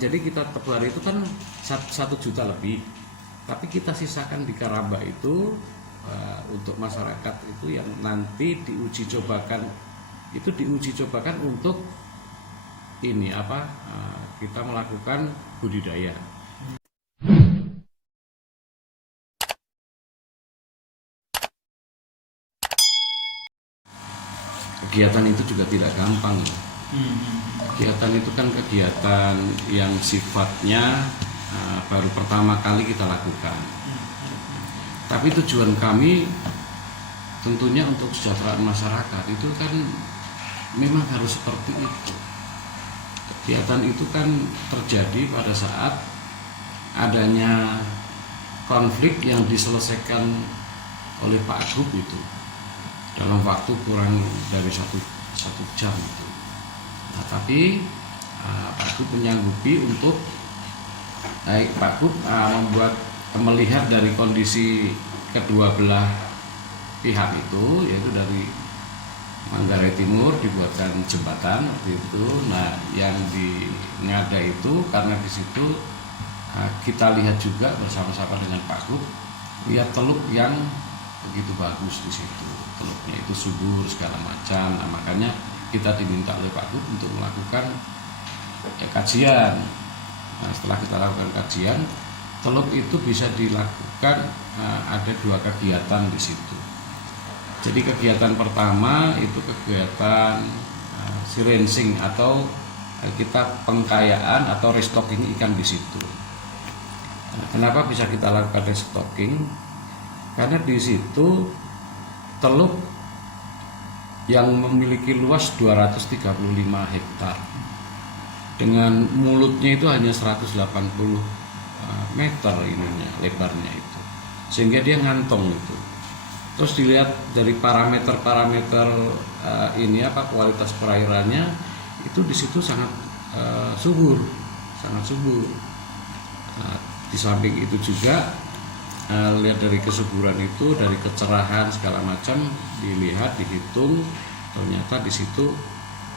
jadi kita per hari itu kan 1 juta lebih, tapi kita sisakan di Karamba itu untuk masyarakat itu yang nanti diuji cobakan untuk ini kita melakukan budidaya. Kegiatan itu juga tidak gampang. Kegiatan itu kan kegiatan yang sifatnya baru pertama kali kita lakukan. Tapi tujuan kami tentunya untuk kesejahteraan masyarakat itu kan memang harus seperti itu. Kegiatan itu kan terjadi pada saat adanya konflik yang diselesaikan oleh Pak Gub itu dalam waktu kurang dari satu jam itu. Nah, tapi Pak Gub menyanggupi untuk Pak Gub melihat dari kondisi kedua belah pihak itu, yaitu dari Manggarai Timur dibuatkan jembatan waktu itu. Nah, yang di Ngada itu karena di situ kita lihat juga bersama-sama dengan Pak Gub, lihat teluk yang begitu bagus di situ, teluknya itu subur segala macam. Nah, makanya kita diminta oleh Pak Gub untuk melakukan kajian. Nah, setelah kita lakukan kajian, teluk itu bisa dilakukan ada 2 kegiatan di situ. Jadi kegiatan pertama itu kegiatan sirencing atau kita pengkayaan atau restocking ikan di situ. Nah, kenapa bisa kita lakukan restocking? Karena di situ teluk yang memiliki luas 235 hektar dengan mulutnya itu hanya 180 meter ininya, lebarnya itu, sehingga dia ngantong itu. Terus dilihat dari parameter kualitas perairannya itu di situ sangat subur. Nah, di samping itu juga lihat dari kesuburan itu, dari kecerahan segala macam, dilihat, dihitung, ternyata di situ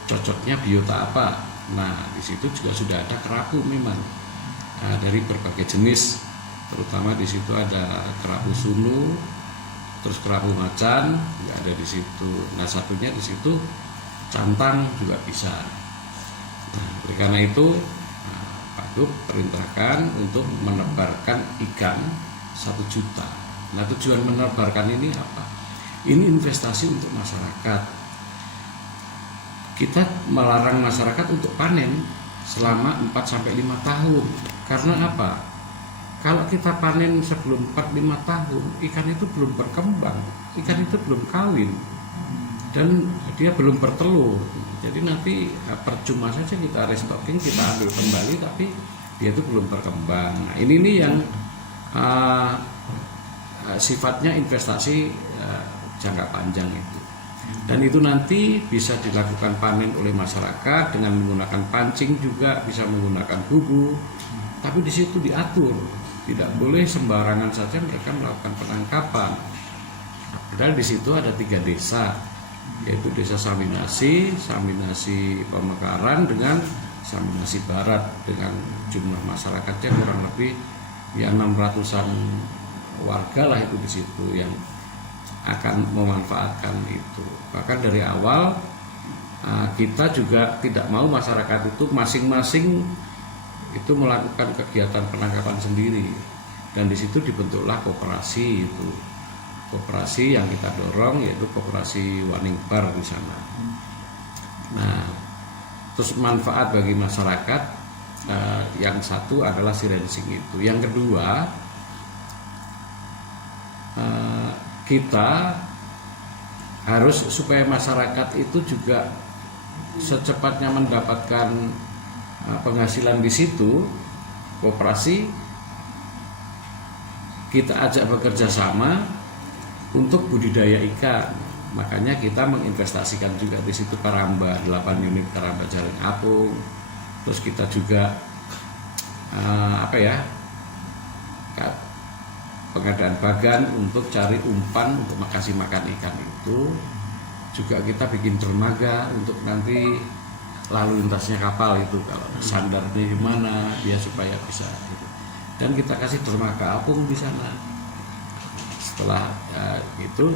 cocoknya biota apa. Nah, di situ juga sudah ada kerapu memang dari berbagai jenis, terutama di situ ada kerapu sunu, terus kerapu macan juga ada di situ. Nah, satunya di situ cantang juga bisa. Nah, oleh karena itu Pak Gub perintahkan untuk menebarkan ikan 1 juta. Nah, tujuan menebarkan ini apa? Ini investasi untuk masyarakat. Kita melarang masyarakat untuk panen selama 4-5 tahun. Karena apa? Kalau kita panen sebelum 4-5 tahun, ikan itu belum berkembang, ikan itu belum kawin, dan dia belum bertelur. Jadi nanti percuma saja kita restocking, kita ambil kembali, tapi dia itu belum berkembang. Nah, ini yang sifatnya investasi jangka panjang itu. Dan itu nanti bisa dilakukan panen oleh masyarakat dengan menggunakan pancing, juga bisa menggunakan bubu. Tapi di situ diatur, tidak boleh sembarangan saja mereka melakukan penangkapan. Padahal di situ ada 3 desa, yaitu Desa Saminasi, Saminasi Pemekaran, dengan Saminasi Barat, dengan jumlah masyarakatnya kurang lebih 600-an warga lah itu di situ yang akan memanfaatkan itu. Bahkan dari awal kita juga tidak mau masyarakat itu masing-masing itu melakukan kegiatan penangkapan sendiri, dan di situ dibentuklah koperasi itu. Koperasi yang kita dorong yaitu koperasi Waningbar di sana. Nah, terus manfaat bagi masyarakat yang satu adalah sirencing itu. Yang kedua, kita harus supaya masyarakat itu juga secepatnya mendapatkan penghasilan di situ. Koperasi kita ajak bekerja sama untuk budidaya ikan. Makanya kita menginvestasikan juga di situ Karamba, 8 unit Karamba Jaring Apung. Terus kita juga pengadaan bagan untuk cari umpan untuk kasih makan ikan itu. Juga kita bikin dermaga untuk nanti lalu lintasnya kapal itu, kalau sandarnya gimana dia supaya bisa gitu. Dan kita kasih dermaga apung di sana. Setelah itu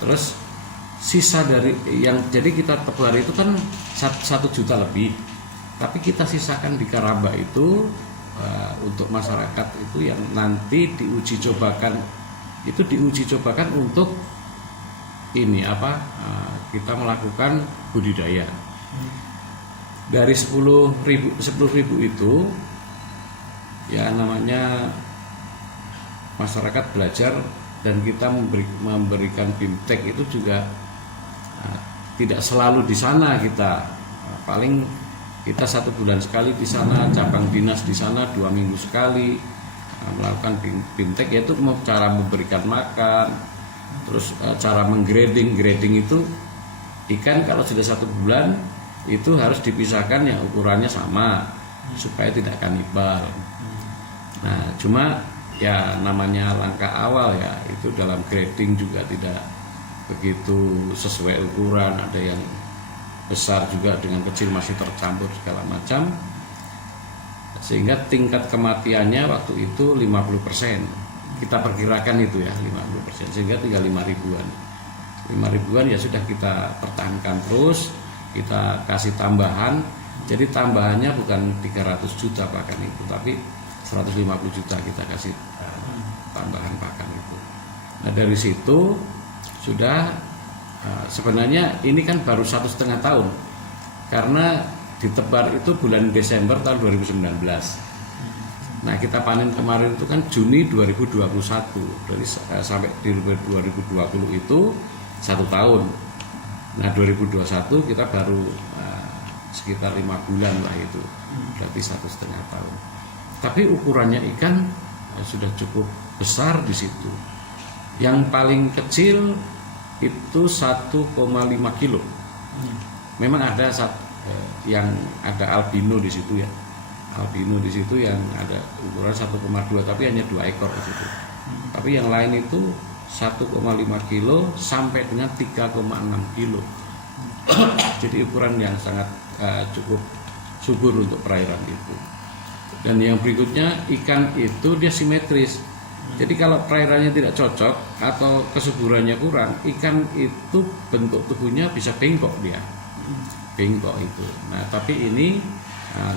terus sisa dari yang jadi kita tebal itu kan 1 juta lebih, tapi kita sisakan di Karamba itu untuk masyarakat itu yang nanti diuji cobakan untuk ini kita melakukan budidaya. Dari 10.000 itu ya namanya masyarakat belajar, dan kita memberikan BIMTEK itu juga tidak selalu di sana kita, paling kita 1 bulan sekali di sana, cabang dinas di sana 2 minggu sekali melakukan BIMTEK, yaitu cara memberikan makan, terus cara menggrading itu ikan kalau sudah 1 bulan itu harus dipisahkan yang ukurannya sama supaya tidak kanibal. Nah cuma ya namanya langkah awal ya, itu dalam grading juga tidak begitu sesuai ukuran, ada yang besar juga dengan kecil masih tercampur segala macam, sehingga tingkat kematiannya waktu itu 50%, kita perkirakan itu ya 50%, sehingga tinggal 5.000-an ya sudah kita pertahankan terus, kita kasih tambahan. Jadi tambahannya bukan 300 juta pakan itu, tapi 150 juta kita kasih tambahan pakan itu. Nah dari situ sudah sebenarnya ini kan baru 1,5 tahun, karena ditebar itu bulan Desember tahun 2019. Nah kita panen kemarin itu kan Juni 2021, dari sampai di 2020 itu 1 tahun. Nah 2021 kita baru sekitar 5 bulan lah itu, berarti 1,5 tahun. Tapi ukurannya ikan sudah cukup besar di situ. Yang paling kecil itu 1,5 kilo. Memang ada yang ada albino di situ ya. Albino di situ yang ada ukuran 1,2, tapi hanya 2 ekor di situ. Tapi yang lain itu 1,5 kilo sampai dengan 3,6 kilo. Jadi ukuran yang sangat cukup subur untuk perairan itu. Dan yang berikutnya, ikan itu dia simetris. Jadi kalau perairannya tidak cocok atau kesuburannya kurang, ikan itu bentuk tubuhnya bisa bengkok dia. Bengkok itu. Nah, tapi ini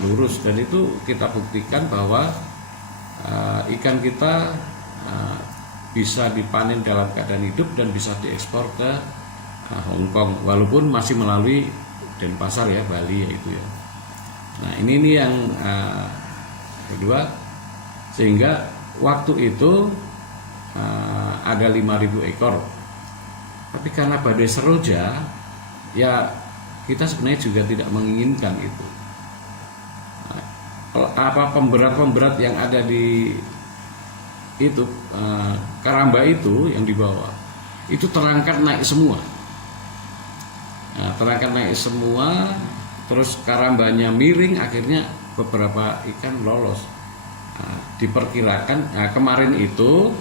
lurus, dan itu kita buktikan bahwa ikan kita bisa dipanen dalam keadaan hidup dan bisa diekspor ke Hong Kong, walaupun masih melalui Denpasar ya, Bali ya itu ya. Nah ini yang kedua, sehingga waktu itu ada 5.000 ekor, tapi karena badai Seroja ya kita sebenarnya juga tidak menginginkan itu. Pemberat yang ada di itu Karamba itu yang di bawah itu terangkat naik semua. Terangkat naik semua, terus karambanya miring, akhirnya beberapa ikan lolos. Diperkirakan kemarin itu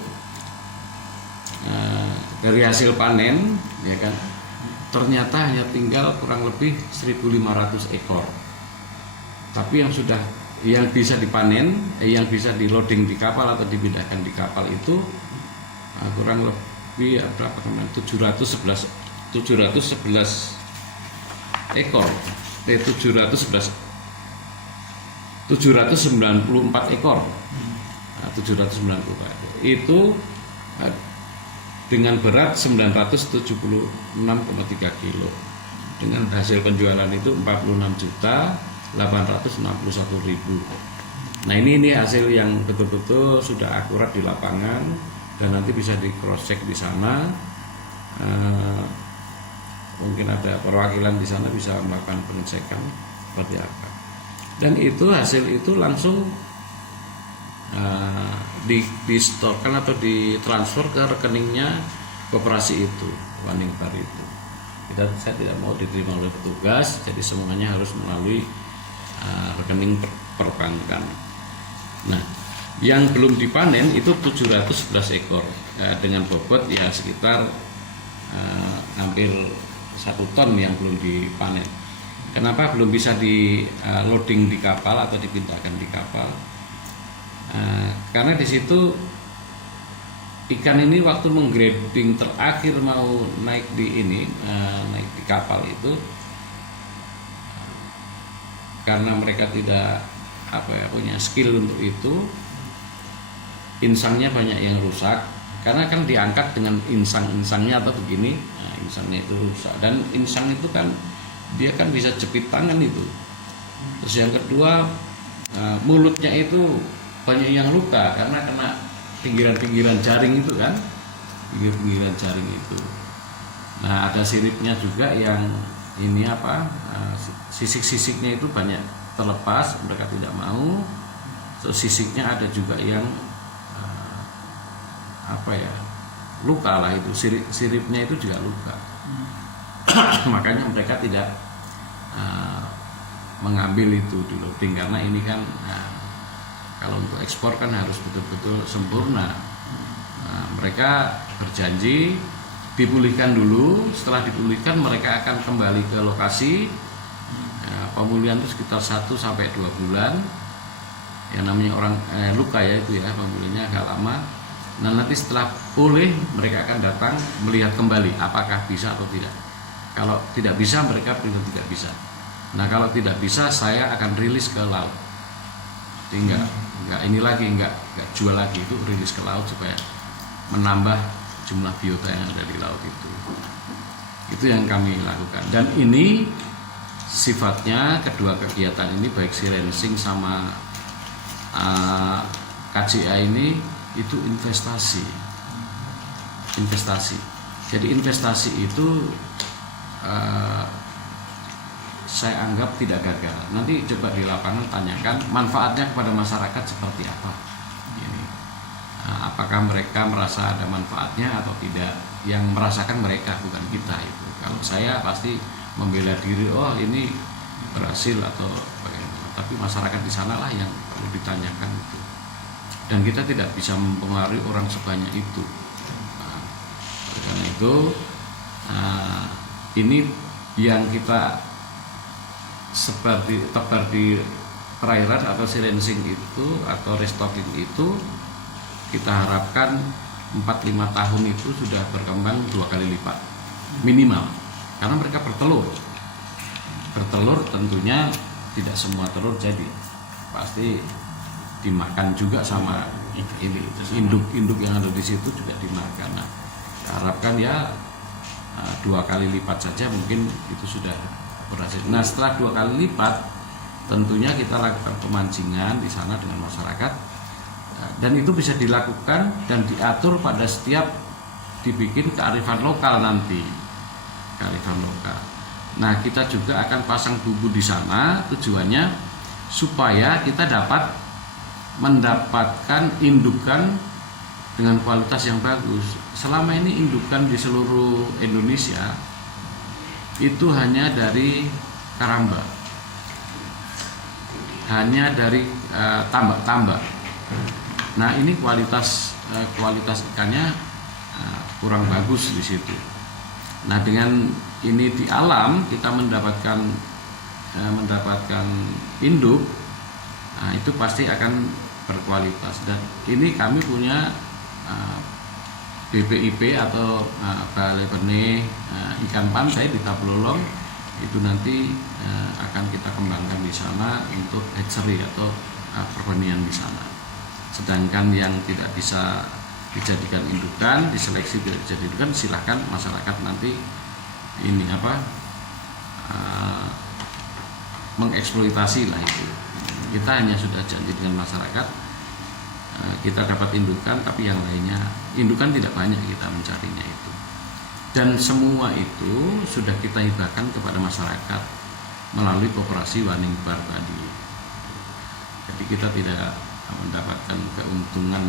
dari hasil panen ya kan, ternyata hanya tinggal kurang lebih 1.500 ekor. Tapi yang bisa dipanen, yang bisa di loading di kapal atau dipindahkan di kapal itu kurang lebih berapa kemarin, 711 ekor, 794 ekor. 794 itu dengan berat 976,3 kilo, dengan hasil penjualan itu 46.861.000. Nah ini hasil yang betul-betul sudah akurat di lapangan, dan nanti bisa di cross check di sana. Mungkin ada perwakilan di sana bisa melakukan pengecekan seperti apa. Dan itu hasil itu langsung distorkan atau ditransfer ke rekeningnya koperasi itu, Waning Bar itu. Saya tidak mau diterima oleh petugas, jadi semuanya harus melalui rekening perbankan. Nah, yang belum dipanen itu 711 ekor dengan bobot ya sekitar hampir 1 ton yang belum dipanen. Kenapa belum bisa di loading di kapal atau dipindahkan di kapal? Karena di situ ikan ini waktu menggrading terakhir mau naik di naik di kapal itu, karena mereka tidak punya skill untuk itu, insangnya banyak yang rusak. Karena kan diangkat dengan insangnya atau begini, insangnya itu rusak, dan insang itu kan dia kan bisa jepit tangan itu. Terus yang kedua, mulutnya itu banyak yang luka karena kena pinggiran-pinggiran jaring itu kan, pinggiran jaring itu. Nah, ada siripnya juga yang sisik-sisiknya itu banyak terlepas, mereka tidak mau. Terus sisiknya ada juga yang luka lah, itu siripnya itu juga luka. Makanya mereka tidak mengambil itu di loading, karena ini kan kalau untuk ekspor kan harus betul-betul sempurna. Mereka berjanji dipulihkan dulu, setelah dipulihkan mereka akan kembali ke lokasi. Pemulihan itu sekitar 1-2 bulan. Yang namanya orang luka ya, itu ya, pemulihannya agak lama. Nah, nanti setelah pulih mereka akan datang melihat kembali apakah bisa atau tidak. Kalau tidak bisa, mereka bilang tidak bisa. Nah, kalau tidak bisa, saya akan rilis ke laut. Jadi enggak jual lagi, itu rilis ke laut supaya menambah jumlah biota yang ada di laut itu. Itu yang kami lakukan. Dan ini sifatnya, kedua kegiatan ini baik Sirensing sama KJA ini itu investasi. Jadi investasi itu saya anggap tidak gagal. Nanti coba di lapangan tanyakan manfaatnya kepada masyarakat seperti apa. Apakah mereka merasa ada manfaatnya atau tidak? Yang merasakan mereka, bukan kita itu. Kalau saya pasti membela diri, ini berhasil atau bagaimana. Tapi masyarakat di sanalah yang perlu ditanyakan itu. Dan kita tidak bisa mempengaruhi orang sebanyak itu. Oleh karena itu, ini yang kita seperti tebar di perairan atau Sirensing itu atau restocking itu, kita harapkan 4-5 tahun itu sudah berkembang 2 kali lipat minimal, karena mereka bertelur tentunya tidak semua telur jadi, pasti dimakan juga sama ini, induk yang ada di situ juga dimakan. Nah, harapkan ya 2 kali lipat saja mungkin itu sudah berhasil. Nah, setelah 2 kali lipat tentunya kita lakukan pemancingan di sana dengan masyarakat, dan itu bisa dilakukan dan diatur pada setiap dibikin kearifan lokal nanti, kearifan lokal. Nah, kita juga akan pasang bumbu di sana, tujuannya supaya kita dapat mendapatkan indukan dengan kualitas yang bagus. Selama ini indukan di seluruh Indonesia itu hanya dari karamba, hanya dari tambak-tambak. Nah, ini kualitas ikannya kurang bagus di situ. Nah, dengan ini di alam kita mendapatkan induk, nah, itu pasti akan berkualitas. Dan ini kami punya BPIP atau Balai Benih Ikan Pantai di Taplolong, itu nanti akan kita kembangkan di sana untuk hatchery atau perbenihan di sana. Sedangkan yang tidak bisa dijadikan indukan, diseleksi tidak dijadikan, silahkan masyarakat nanti mengeksploitasi lah itu. Kita hanya sudah janji dengan masyarakat, kita dapat indukan, tapi yang lainnya indukan tidak banyak kita mencarinya itu. Dan semua itu sudah kita hibahkan kepada masyarakat melalui koperasi Waning Bar tadi. Jadi kita tidak mendapatkan keuntungan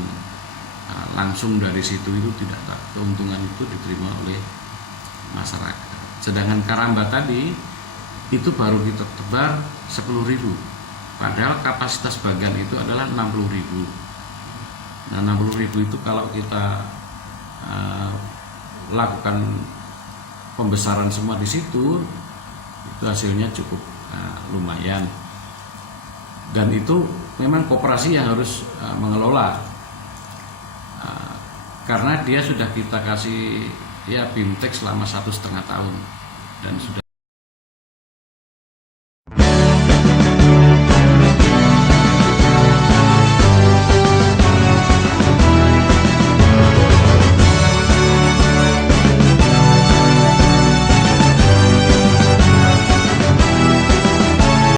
langsung dari situ, itu tidak. Keuntungan itu diterima oleh masyarakat. Sedangkan karamba tadi itu baru kita tebar 10.000, padahal kapasitas bagian itu adalah 60.000. Nah, 60.000 itu kalau kita lakukan pembesaran semua di situ, itu hasilnya cukup lumayan, dan itu memang koperasi yang harus mengelola, karena dia sudah kita kasih ya BIMTEK selama 1,5 tahun dan sudah